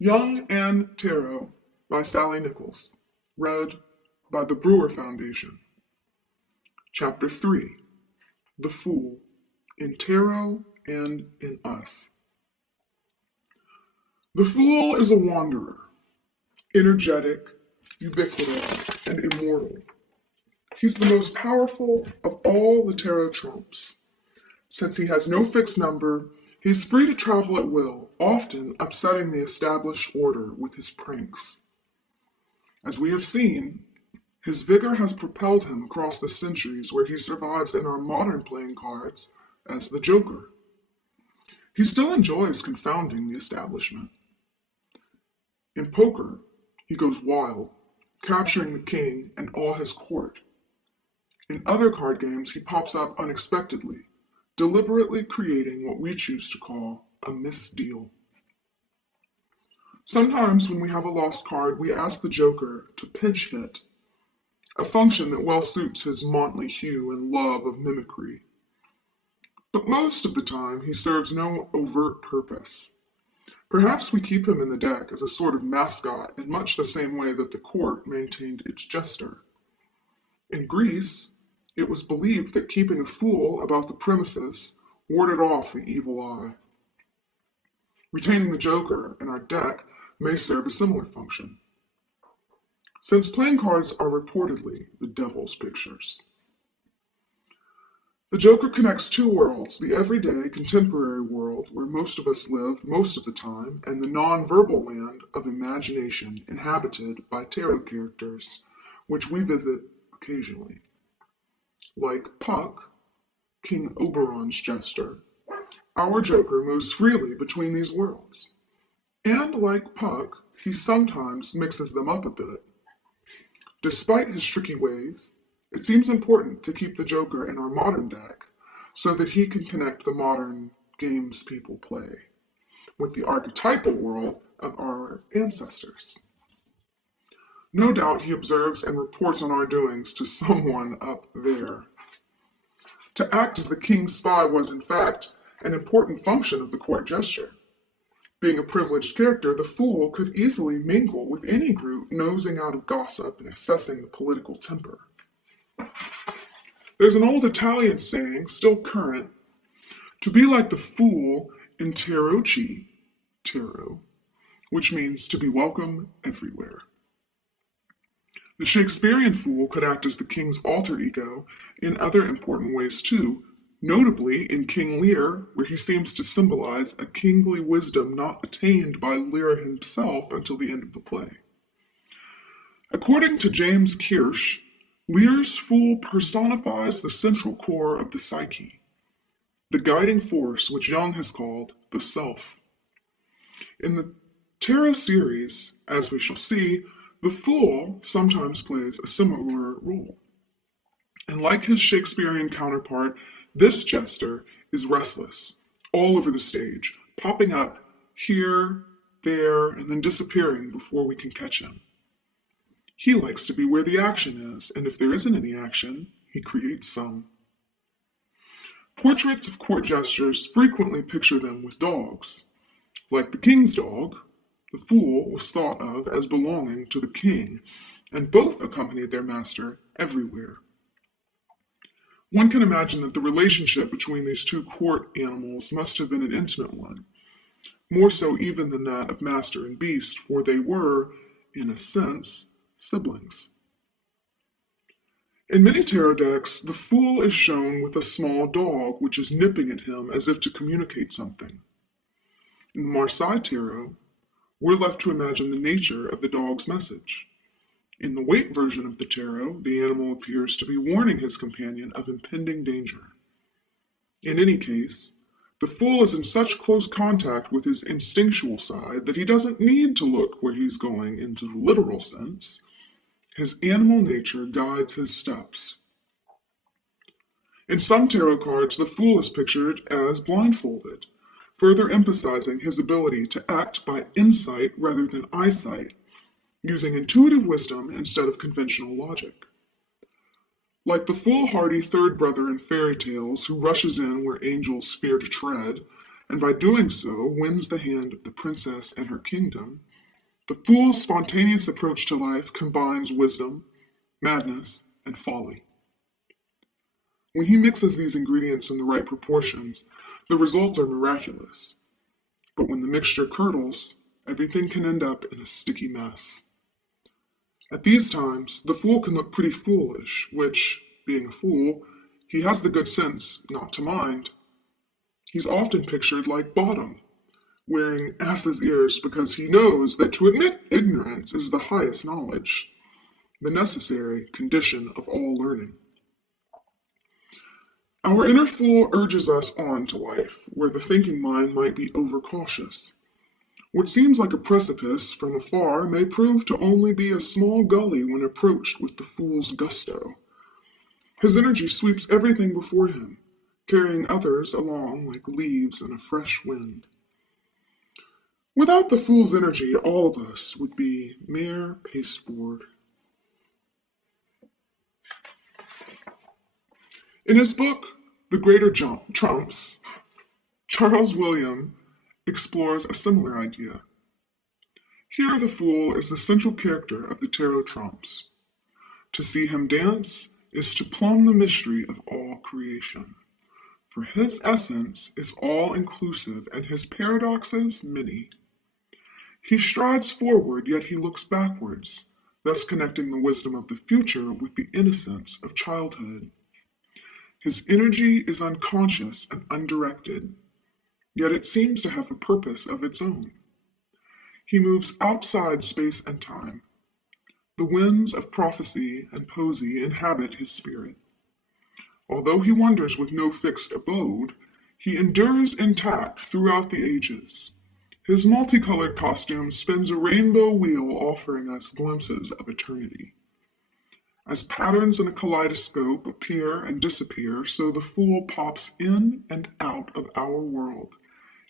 Jung and Tarot by Sallie Nichols. Read by the Brewer Foundation. Chapter 3. The Fool, in Tarot and in Us. The Fool is a wanderer, energetic, ubiquitous, and immortal. He's the most powerful of all the tarot trumps. Since he has no fixed number, he's free to travel at will, often upsetting the established order with his pranks. As we have seen, his vigor has propelled him across the centuries where he survives in our modern playing cards as the Joker. He still enjoys confounding the establishment. In poker, he goes wild, capturing the king and all his court. In other card games, he pops up unexpectedly, deliberately creating what we choose to call a misdeal. Sometimes when we have a lost card, we ask the Joker to pinch hit, a function that well suits his motley hue and love of mimicry. But most of the time, he serves no overt purpose. Perhaps we keep him in the deck as a sort of mascot in much the same way that the court maintained its jester. In Greece, it was believed that keeping a fool about the premises warded off the evil eye. Retaining the Joker in our deck may serve a similar function, since playing cards are reportedly the devil's pictures. The Joker connects two worlds, the everyday, contemporary world where most of us live most of the time, and the non-verbal land of imagination inhabited by tarot characters, which we visit occasionally. Like Puck, King Oberon's jester, our Joker moves freely between these worlds. And like Puck, he sometimes mixes them up a bit. Despite his tricky ways, it seems important to keep the Joker in our modern deck so that he can connect the modern games people play with the archetypal world of our ancestors. No doubt he observes and reports on our doings to someone up there. To act as the king's spy was, in fact, an important function of the court gesture. Being a privileged character, the fool could easily mingle with any group nosing out of gossip and assessing the political temper. There's an old Italian saying, still current, to be like the fool in tarot, which means to be welcome everywhere. The Shakespearean fool could act as the king's alter ego in other important ways too, notably in King Lear, where he seems to symbolize a kingly wisdom not attained by Lear himself until the end of the play. According to James Kirsch, Lear's fool personifies the central core of the psyche, the guiding force which Jung has called the self. In the tarot series, as we shall see, the fool sometimes plays a similar role. And like his Shakespearean counterpart, this jester is restless, all over the stage, popping up here, there, and then disappearing before we can catch him. He likes to be where the action is, and if there isn't any action, he creates some. Portraits of court jesters frequently picture them with dogs. Like the king's dog, the fool was thought of as belonging to the king, and both accompanied their master everywhere. One can imagine that the relationship between these two court animals must have been an intimate one, more so even than that of master and beast, for they were, in a sense, siblings. In many tarot decks, the fool is shown with a small dog which is nipping at him as if to communicate something. In the Marseille tarot, we're left to imagine the nature of the dog's message. In the Waite version of the tarot, the animal appears to be warning his companion of impending danger. In any case, the fool is in such close contact with his instinctual side that he doesn't need to look where he's going into the literal sense. His animal nature guides his steps. In some tarot cards, the fool is pictured as blindfolded, further emphasizing his ability to act by insight rather than eyesight, using intuitive wisdom instead of conventional logic. Like the foolhardy third brother in fairy tales who rushes in where angels fear to tread, and by doing so wins the hand of the princess and her kingdom, the fool's spontaneous approach to life combines wisdom, madness, and folly. When he mixes these ingredients in the right proportions, the results are miraculous. But when the mixture curdles, everything can end up in a sticky mess. At these times, the fool can look pretty foolish, which, being a fool, he has the good sense not to mind. He's often pictured like Bottom, wearing ass's ears because he knows that to admit ignorance is the highest knowledge, the necessary condition of all learning. Our inner fool urges us on to life, where the thinking mind might be overcautious. What seems like a precipice from afar may prove to only be a small gully when approached with the fool's gusto. His energy sweeps everything before him, carrying others along like leaves in a fresh wind. Without the fool's energy, all of us would be mere pasteboard. In his book, The Greater Trumps, Charles William explores a similar idea. Here the fool is the central character of the tarot trumps. To see him dance is to plumb the mystery of all creation, for his essence is all-inclusive and his paradoxes many. He strides forward, yet he looks backwards, thus connecting the wisdom of the future with the innocence of childhood. His energy is unconscious and undirected, yet it seems to have a purpose of its own. He moves outside space and time. The winds of prophecy and poesy inhabit his spirit. Although he wanders with no fixed abode, he endures intact throughout the ages. His multicolored costume spins a rainbow wheel offering us glimpses of eternity. As patterns in a kaleidoscope appear and disappear, so the fool pops in and out of our world,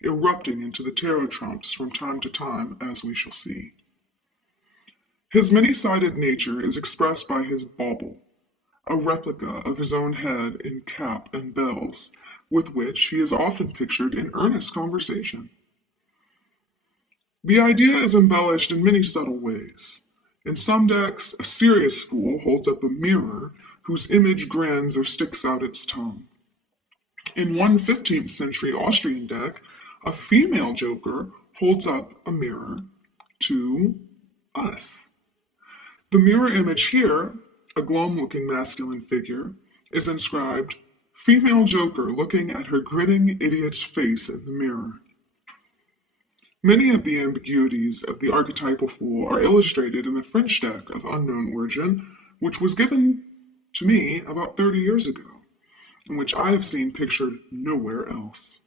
erupting into the tarot trumps from time to time, as we shall see. His many-sided nature is expressed by his bauble, a replica of his own head in cap and bells, with which he is often pictured in earnest conversation. The idea is embellished in many subtle ways. In some decks, a serious fool holds up a mirror whose image grins or sticks out its tongue. In one 15th century Austrian deck, a female joker holds up a mirror to us. The mirror image here, a glum-looking masculine figure, is inscribed, "Female joker looking at her grinning idiot's face in the mirror." Many of the ambiguities of the archetypal fool are illustrated in the French deck of unknown origin, which was given to me about 30 years ago, and which I have seen pictured nowhere else.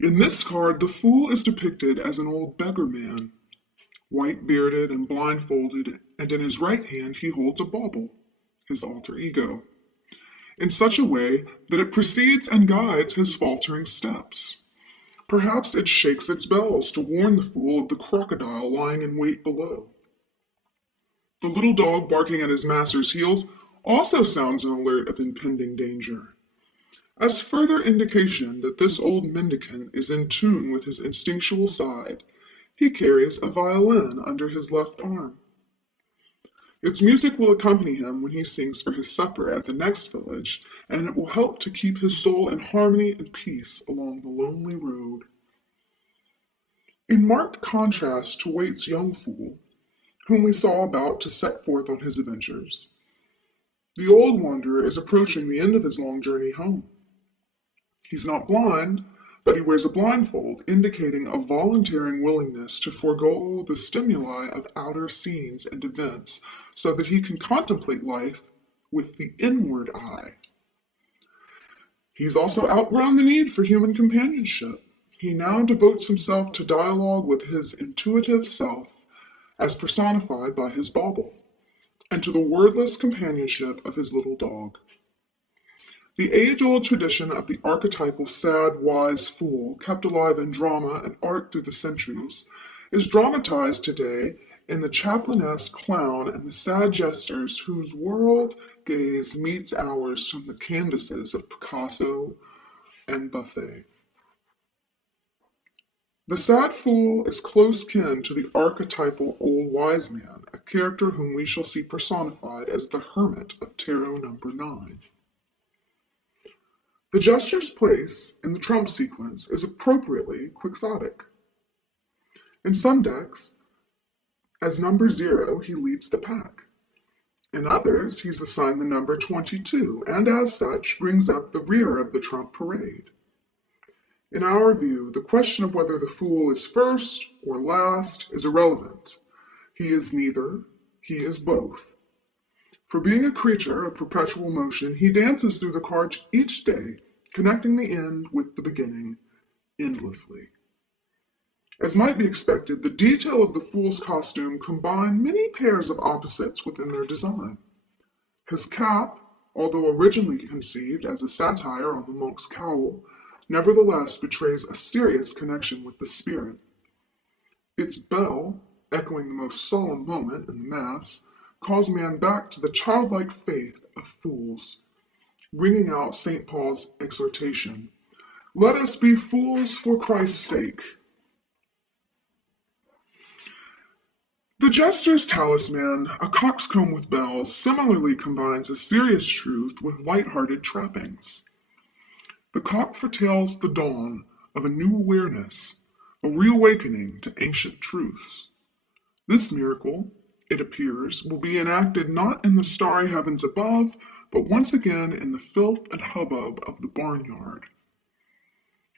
In this card, the fool is depicted as an old beggar man, white-bearded and blindfolded, and in his right hand he holds a bauble, his alter ego, in such a way that it precedes and guides his faltering steps. Perhaps it shakes its bells to warn the fool of the crocodile lying in wait below. The little dog barking at his master's heels also sounds an alert of impending danger. As further indication that this old mendicant is in tune with his instinctual side, he carries a violin under his left arm. Its music will accompany him when he sings for his supper at the next village, and it will help to keep his soul in harmony and peace along the lonely road. In marked contrast to Waite's young fool, whom we saw about to set forth on his adventures, the old wanderer is approaching the end of his long journey home. He's not blind, but he wears a blindfold, indicating a volunteering willingness to forego the stimuli of outer scenes and events so that he can contemplate life with the inward eye. He's also outgrown the need for human companionship. He now devotes himself to dialogue with his intuitive self, as personified by his bauble, and to the wordless companionship of his little dog. The age-old tradition of the archetypal sad, wise fool, kept alive in drama and art through the centuries, is dramatized today in the Chaplinesque clown and the sad jesters whose world gaze meets ours from the canvases of Picasso and Buffet. The sad fool is close kin to the archetypal old wise man, a character whom we shall see personified as the hermit of tarot number 9. The jester's place in the trump sequence is appropriately quixotic. In some decks, as number 0, he leads the pack. In others, he's assigned the number 22, and as such, brings up the rear of the trump parade. In our view, the question of whether the fool is first or last is irrelevant. He is neither, he is both. For being a creature of perpetual motion, he dances through the cards each day, connecting the end with the beginning endlessly. As might be expected, the detail of the fool's costume combined many pairs of opposites within their design. His cap, although originally conceived as a satire on the monk's cowl, nevertheless betrays a serious connection with the spirit. Its bell, echoing the most solemn moment in the Mass, calls man back to the childlike faith of fools, ringing out St. Paul's exhortation, "Let us be fools for Christ's sake." The jester's talisman, a coxcomb with bells, similarly combines a serious truth with light-hearted trappings. The cock foretells the dawn of a new awareness, a reawakening to ancient truths. This miracle, it appears, will be enacted not in the starry heavens above, but once again in the filth and hubbub of the barnyard.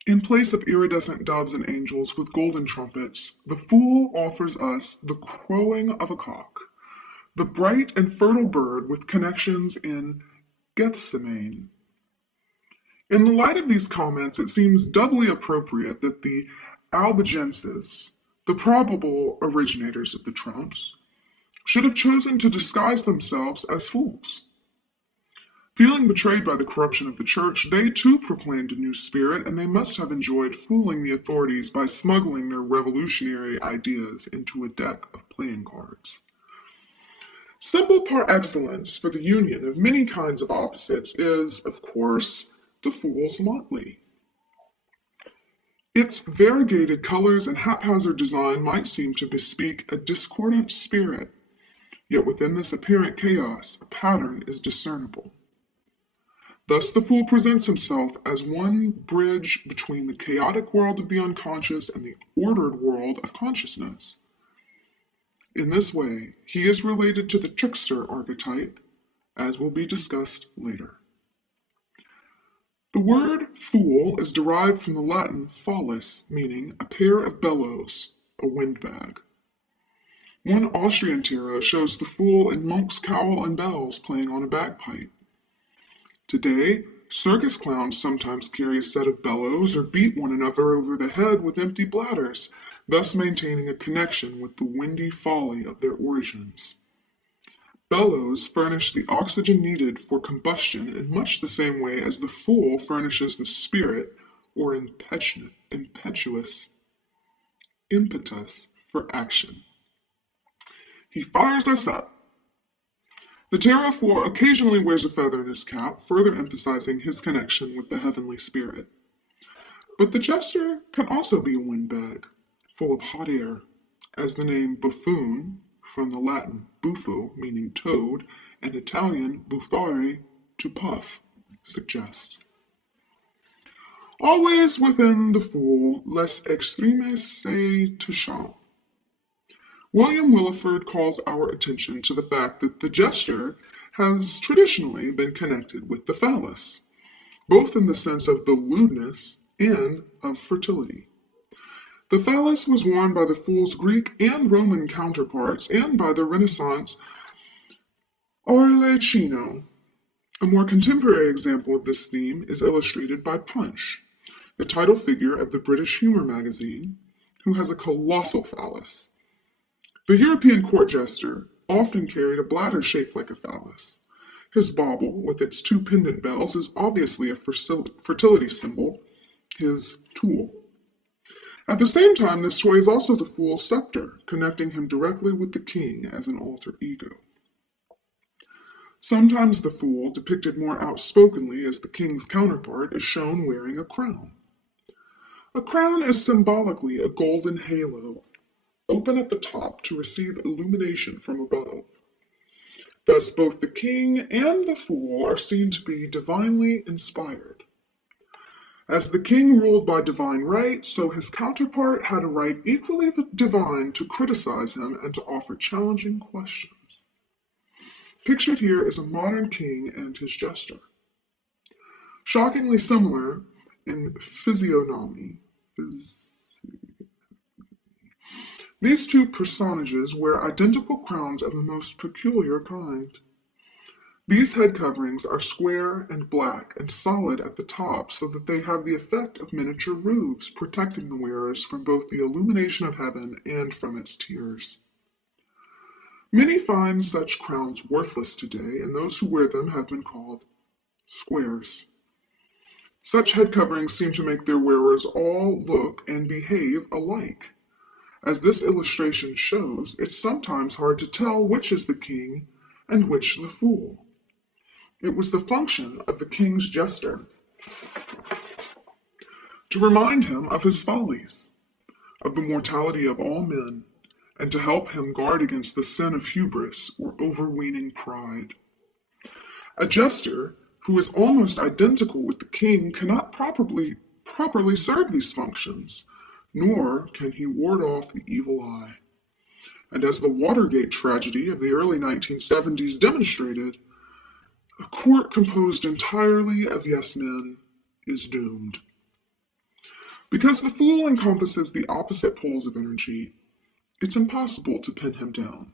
In place of iridescent doves and angels with golden trumpets, the fool offers us the crowing of a cock, the bright and fertile bird with connections in Gethsemane. In the light of these comments, it seems doubly appropriate that the Albigenses, the probable originators of the trumps, should have chosen to disguise themselves as fools. Feeling betrayed by the corruption of the church, they too proclaimed a new spirit, and they must have enjoyed fooling the authorities by smuggling their revolutionary ideas into a deck of playing cards. Symbol par excellence for the union of many kinds of opposites is, of course, the fool's motley. Its variegated colors and haphazard design might seem to bespeak a discordant spirit, yet within this apparent chaos, a pattern is discernible. Thus the fool presents himself as one bridge between the chaotic world of the unconscious and the ordered world of consciousness. In this way, he is related to the trickster archetype, as will be discussed later. The word fool is derived from the Latin phallus, meaning a pair of bellows, a windbag. One Austrian tarot shows the fool in monk's cowl and bells playing on a bagpipe. Today, circus clowns sometimes carry a set of bellows or beat one another over the head with empty bladders, thus maintaining a connection with the windy folly of their origins. Bellows furnish the oxygen needed for combustion in much the same way as the fool furnishes the spirit or impetus for action. He fires us up. The tarot fool occasionally wears a feather in his cap, further emphasizing his connection with the heavenly spirit. But the jester can also be a windbag, full of hot air, as the name buffoon, from the Latin buffo, meaning toad, and Italian buffare, to puff, suggest. Always within the fool, les extremes se touchant. William Williford calls our attention to the fact that the jester has traditionally been connected with the phallus, both in the sense of the lewdness and of fertility. The phallus was worn by the fool's Greek and Roman counterparts and by the Renaissance Arlecchino. A more contemporary example of this theme is illustrated by Punch, the title figure of the British humor magazine, who has a colossal phallus. The European court jester often carried a bladder shaped like a phallus. His bauble, with its 2 pendant bells, is obviously a fertility symbol, his tool. At the same time, this toy is also the fool's scepter, connecting him directly with the king as an alter ego. Sometimes the fool, depicted more outspokenly as the king's counterpart, is shown wearing a crown. A crown is symbolically a golden halo, open at the top to receive illumination from above. Thus, both the king and the fool are seen to be divinely inspired. As the king ruled by divine right, so his counterpart had a right equally divine to criticize him and to offer challenging questions. Pictured here is a modern king and his jester. Shockingly similar in physiognomy, these two personages wear identical crowns of a most peculiar kind. These head coverings are square and black and solid at the top so that they have the effect of miniature roofs, protecting the wearers from both the illumination of heaven and from its tears. Many find such crowns worthless today, and those who wear them have been called squares. Such head coverings seem to make their wearers all look and behave alike. As this illustration shows, it's sometimes hard to tell which is the king and which the fool. It was the function of the king's jester to remind him of his follies, of the mortality of all men, and to help him guard against the sin of hubris or overweening pride. A jester who is almost identical with the king cannot properly serve these functions, nor can he ward off the evil eye. And as the Watergate tragedy of the early 1970s demonstrated, a court composed entirely of yes-men is doomed. Because the fool encompasses the opposite poles of energy, it's impossible to pin him down.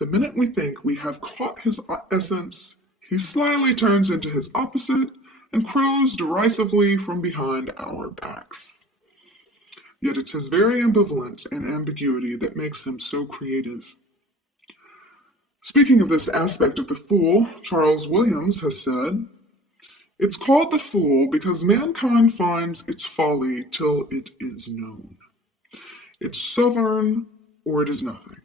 The minute we think we have caught his essence, he slyly turns into his opposite and crows derisively from behind our backs. Yet it's his very ambivalence and ambiguity that makes him so creative. Speaking of this aspect of the fool, Charles Williams has said, "It's called the fool because mankind finds its folly till it is known. It's sovereign or it is nothing.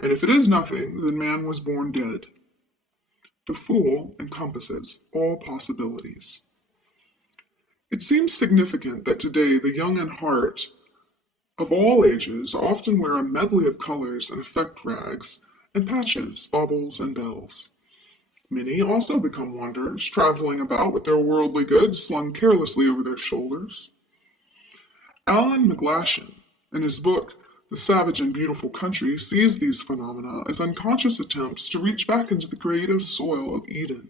And if it is nothing, then man was born dead. The fool encompasses all possibilities." It seems significant that today the young in heart of all ages often wear a medley of colors and effect rags and patches, baubles, and bells. Many also become wanderers, traveling about with their worldly goods slung carelessly over their shoulders. Alan McGlashan, in his book The Savage and Beautiful Country, sees these phenomena as unconscious attempts to reach back into the creative soil of Eden,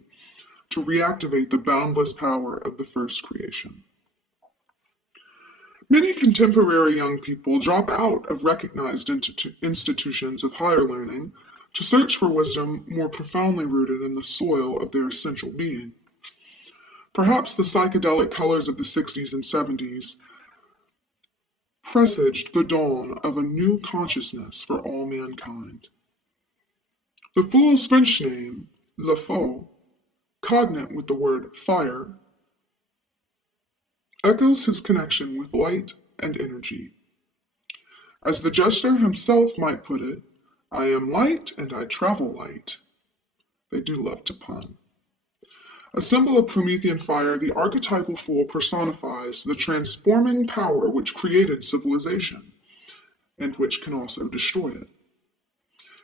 to reactivate the boundless power of the first creation. Many contemporary young people drop out of recognized institutions of higher learning to search for wisdom more profoundly rooted in the soil of their essential being. Perhaps the psychedelic colors of the 60s and 70s presaged the dawn of a new consciousness for all mankind. The fool's French name, Le Faux, cognate with the word fire, echoes his connection with light and energy. As the jester himself might put it, "I am light and I travel light." They do love to pun. A symbol of Promethean fire, the archetypal fool personifies the transforming power which created civilization, and which can also destroy it.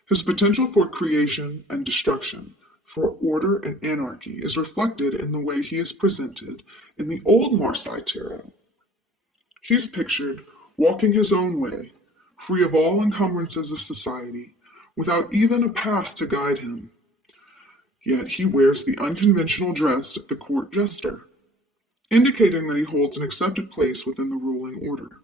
His potential for creation and destruction, for order and anarchy, is reflected in the way he is presented in the old Marseille tarot. He's pictured walking his own way, free of all encumbrances of society, without even a path to guide him. Yet he wears the unconventional dress of the court jester, indicating that he holds an accepted place within the ruling order.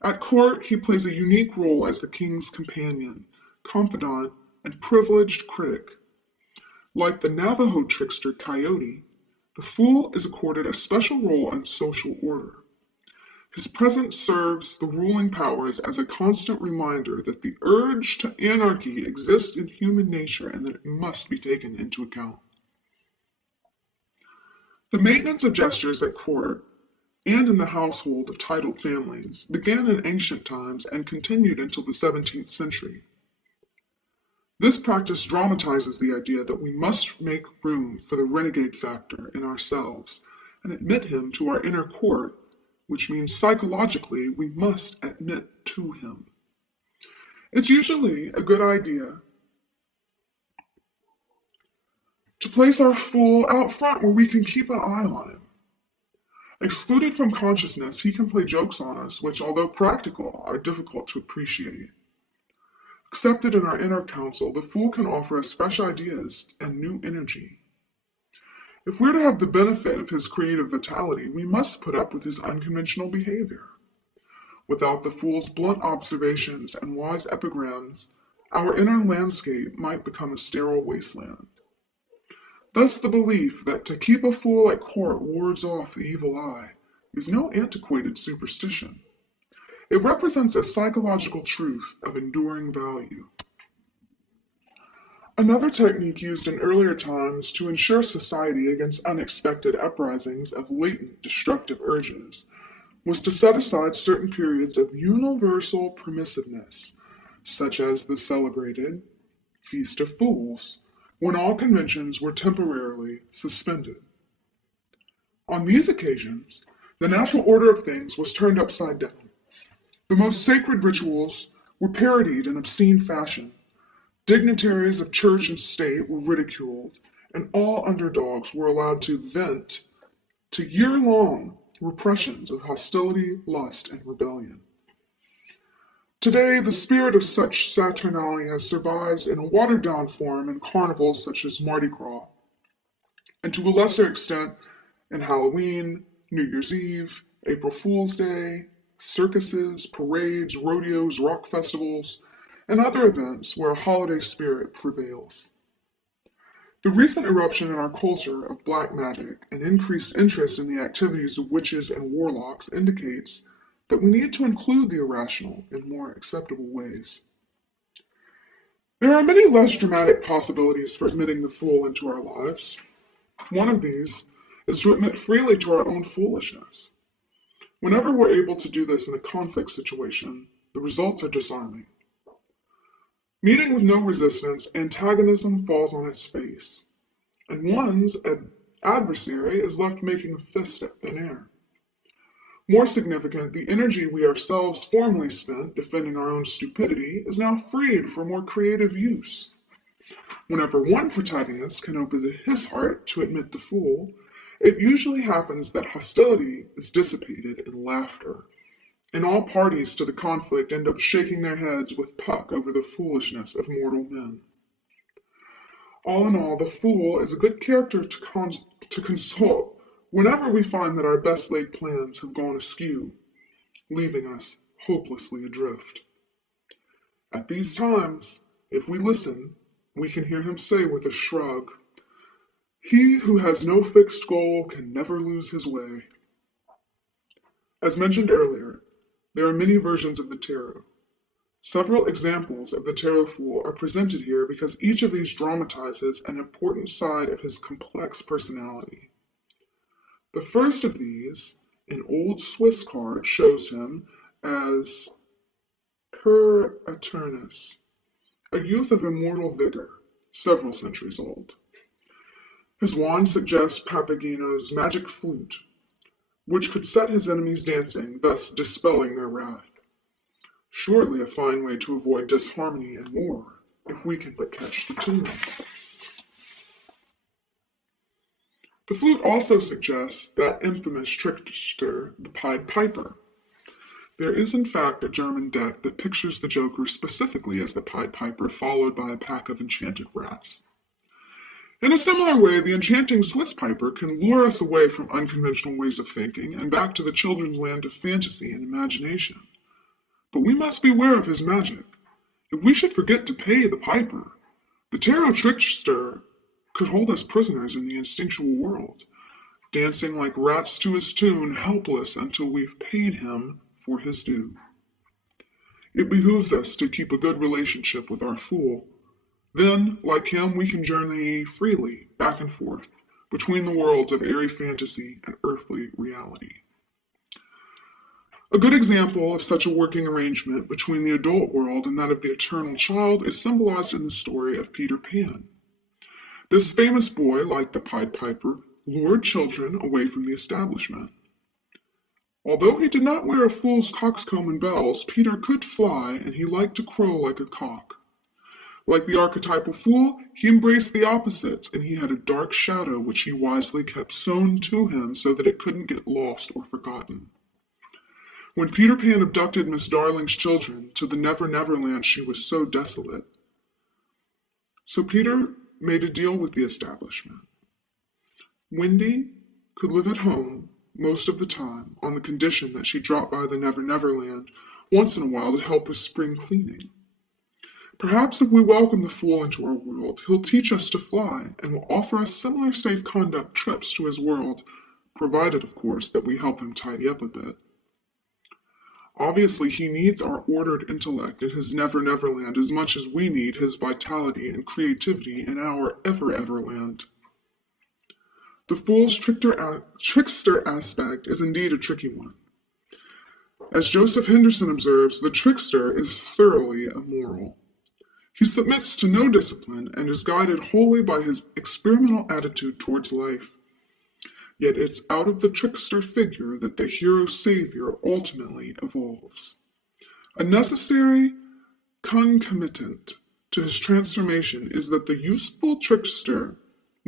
At court, he plays a unique role as the king's companion, confidant, and privileged critic. Like the Navajo trickster Coyote, the fool is accorded a special role in social order. His presence serves the ruling powers as a constant reminder that the urge to anarchy exists in human nature and that it must be taken into account. The maintenance of jesters at court and in the household of titled families began in ancient times and continued until the 17th century. This practice dramatizes the idea that we must make room for the renegade factor in ourselves and admit him to our inner court which means psychologically we must admit to him. It's usually a good idea to place our fool out front where we can keep an eye on him. Excluded from consciousness, he can play jokes on us, which, although practical, are difficult to appreciate. Accepted in our inner council, the fool can offer us fresh ideas and new energy. If we're to have the benefit of his creative vitality, we must put up with his unconventional behavior. Without the fool's blunt observations and wise epigrams, our inner landscape might become a sterile wasteland. Thus the belief that to keep a fool at court wards off the evil eye is no antiquated superstition. It represents a psychological truth of enduring value. Another technique used in earlier times to ensure society against unexpected uprisings of latent destructive urges was to set aside certain periods of universal permissiveness, such as the celebrated Feast of Fools, when all conventions were temporarily suspended. On these occasions, the natural order of things was turned upside down. The most sacred rituals were parodied in obscene fashion. Dignitaries of church and state were ridiculed, and all underdogs were allowed to vent to year-long repressions of hostility, lust, and rebellion. Today, the spirit of such saturnalia survives in a watered-down form in carnivals such as Mardi Gras, and to a lesser extent in Halloween, New Year's Eve, April Fool's Day, circuses, parades, rodeos, rock festivals, and other events where a holiday spirit prevails. The recent eruption in our culture of black magic and increased interest in the activities of witches and warlocks indicates that we need to include the irrational in more acceptable ways. There are many less dramatic possibilities for admitting the fool into our lives. One of these is to admit freely to our own foolishness. Whenever we're able to do this in a conflict situation, the results are disarming. Meeting with no resistance, antagonism falls on its face, and one's adversary is left making a fist at thin air. More significant, the energy we ourselves formerly spent defending our own stupidity is now freed for more creative use. Whenever one protagonist can open his heart to admit the fool, it usually happens that hostility is dissipated in laughter, and all parties to the conflict end up shaking their heads with puck over the foolishness of mortal men. All in all, the fool is a good character to consult whenever we find that our best laid plans have gone askew, leaving us hopelessly adrift. At these times, if we listen, we can hear him say with a shrug, "He who has no fixed goal can never lose his way." As mentioned earlier, there are many versions of the tarot. Several examples of the tarot fool are presented here because each of these dramatizes an important side of his complex personality. The first of these, an old Swiss card, shows him as Per Eternus, a youth of immortal vigor, several centuries old. His wand suggests Papageno's magic flute, which could set his enemies dancing, thus dispelling their wrath. Surely a fine way to avoid disharmony and war, if we can but catch the tune. The flute also suggests that infamous trickster, the Pied Piper. There is in fact a German deck that pictures the Joker specifically as the Pied Piper, followed by a pack of enchanted rats. In a similar way, the enchanting Swiss piper can lure us away from unconventional ways of thinking and back to the children's land of fantasy and imagination. But we must beware of his magic. If we should forget to pay the piper, the tarot trickster could hold us prisoners in the instinctual world, dancing like rats to his tune, helpless until we've paid him for his due. It behooves us to keep a good relationship with our fool. Then, like him, we can journey freely back and forth between the worlds of airy fantasy and earthly reality. A good example of such a working arrangement between the adult world and that of the eternal child is symbolized in the story of Peter Pan. This famous boy, like the Pied Piper, lured children away from the establishment. Although he did not wear a fool's coxcomb and bells, Peter could fly, and he liked to crow like a cock. Like the archetypal fool, he embraced the opposites, and he had a dark shadow which he wisely kept sewn to him so that it couldn't get lost or forgotten. When Peter Pan abducted Miss Darling's children to the Never Never Land, she was so desolate. So Peter made a deal with the establishment. Wendy could live at home most of the time on the condition that she dropped by the Never Never Land once in a while to help with spring cleaning. Perhaps if we welcome the fool into our world, he'll teach us to fly and will offer us similar safe conduct trips to his world, provided, of course, that we help him tidy up a bit. Obviously, he needs our ordered intellect in his Never Never Land as much as we need his vitality and creativity in our Ever Ever Land. The fool's trickster aspect is indeed a tricky one. As Joseph Henderson observes, the trickster is thoroughly immoral. He submits to no discipline and is guided wholly by his experimental attitude towards life. Yet it's out of the trickster figure that the hero-savior ultimately evolves. A necessary concomitant to his transformation is that the useful trickster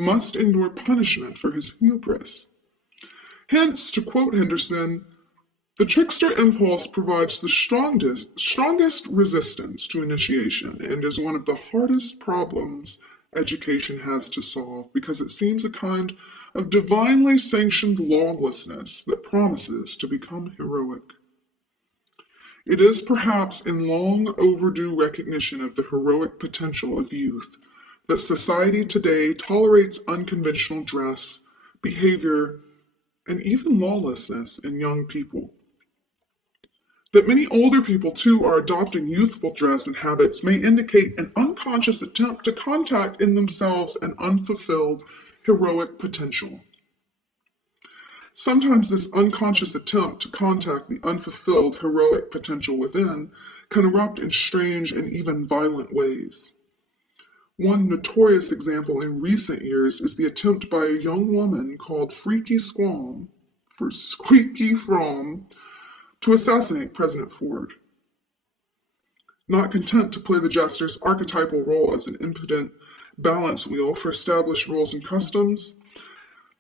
must endure punishment for his hubris. Hence, to quote Henderson, the trickster impulse provides the strongest resistance to initiation and is one of the hardest problems education has to solve because it seems a kind of divinely sanctioned lawlessness that promises to become heroic. It is perhaps in long overdue recognition of the heroic potential of youth that society today tolerates unconventional dress, behavior, and even lawlessness in young people. That many older people, too, are adopting youthful dress and habits may indicate an unconscious attempt to contact in themselves an unfulfilled, heroic potential. Sometimes this unconscious attempt to contact the unfulfilled, heroic potential within can erupt in strange and even violent ways. One notorious example in recent years is the attempt by a young woman called Squeaky Fromm, to assassinate President Ford. Not content to play the jester's archetypal role as an impotent balance wheel for established rules and customs,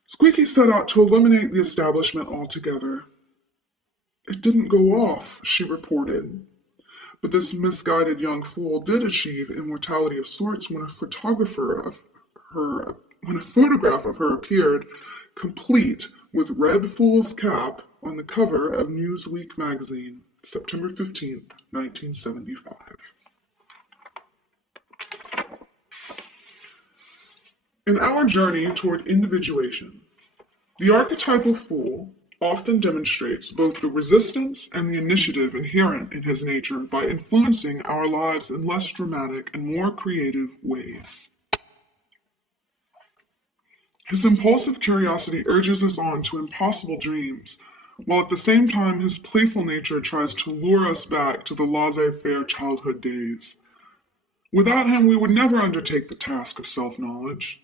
Squeaky set out to eliminate the establishment altogether. It didn't go off, she reported, but this misguided young fool did achieve immortality of sorts when a photograph of her appeared, complete with Red Fool's cap, on the cover of Newsweek magazine, September 15th, 1975. In our journey toward individuation, the archetypal fool often demonstrates both the resistance and the initiative inherent in his nature by influencing our lives in less dramatic and more creative ways. His impulsive curiosity urges us on to impossible dreams, while at the same time his playful nature tries to lure us back to the laissez-faire childhood days. Without him, we would never undertake the task of self-knowledge.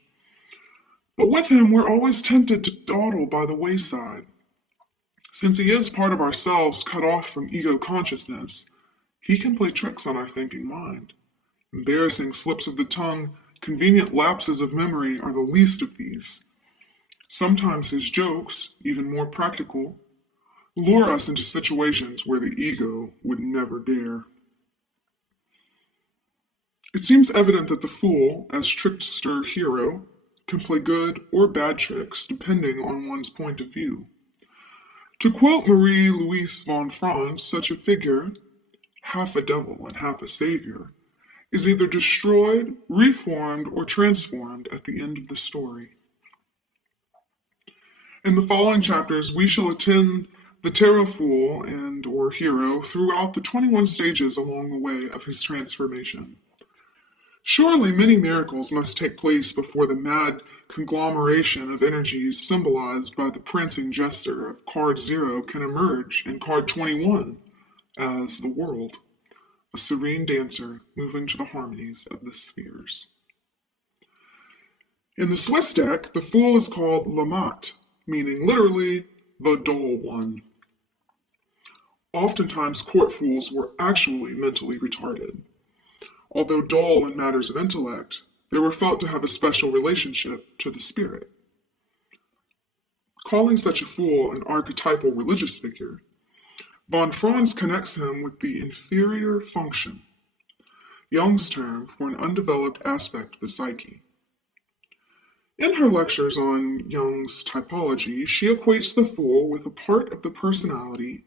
But with him, we're always tempted to dawdle by the wayside. Since he is part of ourselves cut off from ego consciousness, he can play tricks on our thinking mind. Embarrassing slips of the tongue, convenient lapses of memory are the least of these. Sometimes his jokes, even more practical, lure us into situations where the ego would never dare. It seems evident that the fool, as trickster hero, can play good or bad tricks depending on one's point of view. To quote Marie-Louise von Franz, such a figure, half a devil and half a savior, is either destroyed, reformed, or transformed at the end of the story. In the following chapters, we shall attend the tarot fool and or hero throughout the 21 stages along the way of his transformation. Surely many miracles must take place before the mad conglomeration of energies symbolized by the prancing jester of card 0 can emerge in card 21 as the world, a serene dancer moving to the harmonies of the spheres. In the Swiss deck, the fool is called Lamat, meaning literally the dull one. Oftentimes, court fools were actually mentally retarded. Although dull in matters of intellect, they were felt to have a special relationship to the spirit. Calling such a fool an archetypal religious figure, von Franz connects him with the inferior function, Jung's term for an undeveloped aspect of the psyche. In her lectures on Jung's typology, she equates the fool with a part of the personality,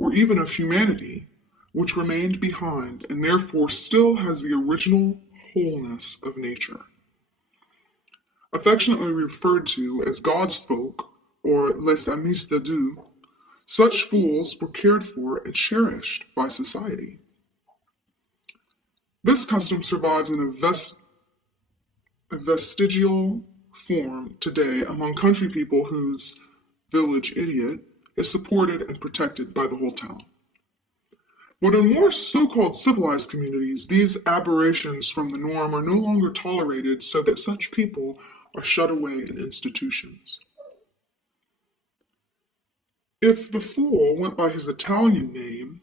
or even of humanity, which remained behind and therefore still has the original wholeness of nature. Affectionately referred to as God's folk, or les amis de Dieu, such fools were cared for and cherished by society. This custom survives in a vestigial form today among country people whose village idiot is supported and protected by the whole town. But in more so-called civilized communities, these aberrations from the norm are no longer tolerated, so that such people are shut away in institutions. If the fool went by his Italian name,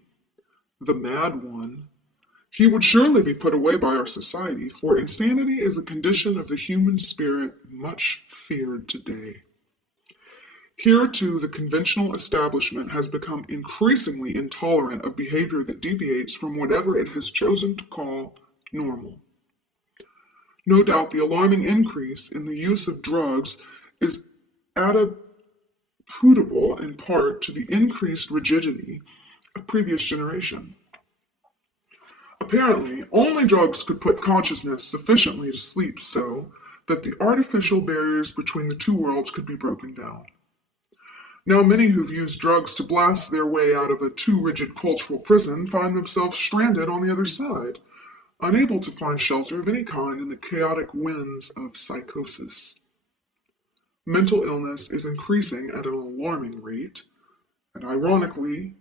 the Mad One, he would surely be put away by our society, for insanity is a condition of the human spirit much feared today. Here, too, the conventional establishment has become increasingly intolerant of behavior that deviates from whatever it has chosen to call normal. No doubt the alarming increase in the use of drugs is attributable in part to the increased rigidity of previous generation. Apparently, only drugs could put consciousness sufficiently to sleep so that the artificial barriers between the two worlds could be broken down. Now many who've used drugs to blast their way out of a too rigid cultural prison find themselves stranded on the other side, unable to find shelter of any kind in the chaotic winds of psychosis. Mental illness is increasing at an alarming rate, and ironically,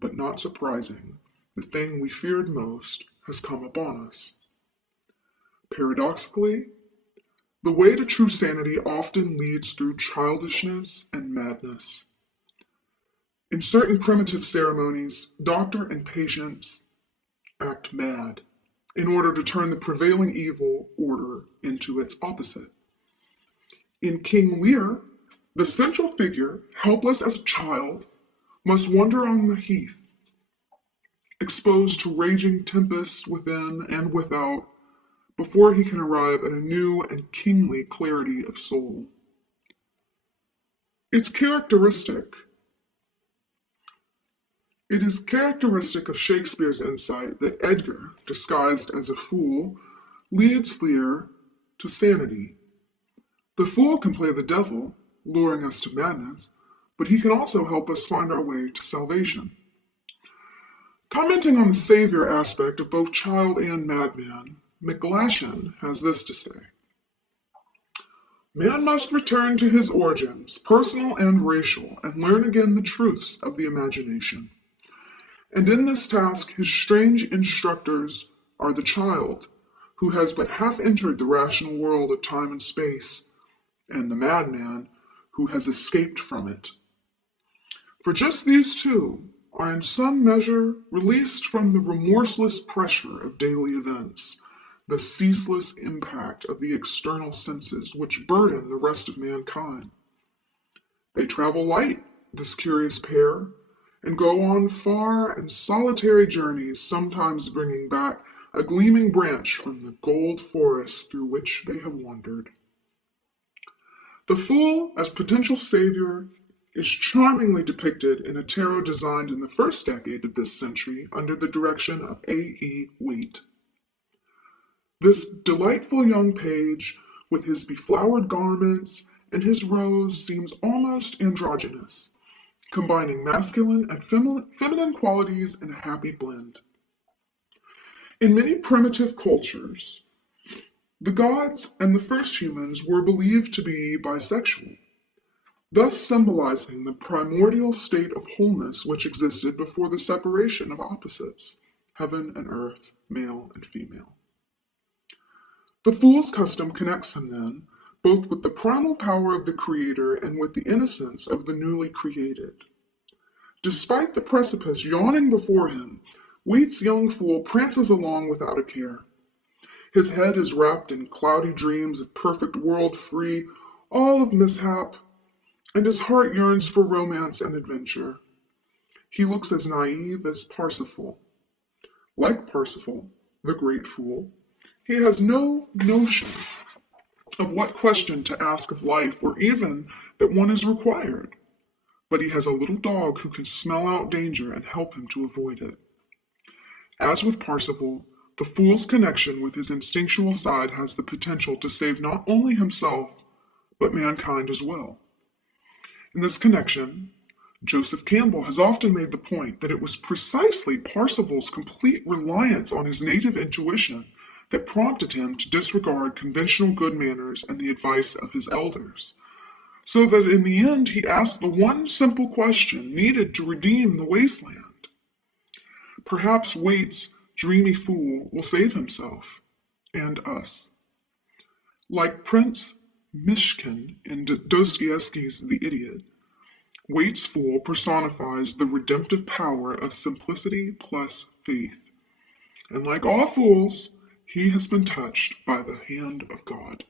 but not surprising, the thing we feared most has come upon us. Paradoxically, the way to true sanity often leads through childishness and madness. In certain primitive ceremonies, doctor and patients act mad in order to turn the prevailing evil order into its opposite. In King Lear, the central figure, helpless as a child, must wander on the heath, exposed to raging tempests within and without, before he can arrive at a new and kingly clarity of soul. It is characteristic of Shakespeare's insight that Edgar, disguised as a fool, leads Lear to sanity. The fool can play the devil, luring us to madness, but he can also help us find our way to salvation. Commenting on the savior aspect of both child and madman, McGlashan has this to say: Man must return to his origins, personal and racial, and learn again the truths of the imagination. And in this task his strange instructors are the child, who has but half entered the rational world of time and space, and the madman, who has escaped from it. For just these two are in some measure released from the remorseless pressure of daily events, the ceaseless impact of the external senses which burden the rest of mankind. They travel light, this curious pair, and go on far and solitary journeys, sometimes bringing back a gleaming branch from the gold forest through which they have wandered. The fool, as potential savior, is charmingly depicted in a tarot designed in the first decade of this century under the direction of A.E. Waite. This delightful young page, with his beflowered garments and his rose, seems almost androgynous, combining masculine and feminine qualities in a happy blend. In many primitive cultures, the gods and the first humans were believed to be bisexual, thus symbolizing the primordial state of wholeness which existed before the separation of opposites, heaven and earth, male and female. The fool's custom connects him then, both with the primal power of the Creator and with the innocence of the newly created. Despite the precipice yawning before him, Waite's young fool prances along without a care. His head is wrapped in cloudy dreams of perfect world free, all of mishap, and his heart yearns for romance and adventure. He looks as naive as Parsifal. Like Parsifal, the great fool, he has no notion of what question to ask of life or even that one is required. But he has a little dog who can smell out danger and help him to avoid it. As with Parsifal, the fool's connection with his instinctual side has the potential to save not only himself, but mankind as well. In this connection, Joseph Campbell has often made the point that it was precisely Parsifal's complete reliance on his native intuition that prompted him to disregard conventional good manners and the advice of his elders, so that in the end he asked the one simple question needed to redeem the wasteland. Perhaps Waite's dreamy fool will save himself and us. Like Prince Mishkin in Dostoevsky's The Idiot, Waite's fool personifies the redemptive power of simplicity plus faith. And like all fools, he has been touched by the hand of God.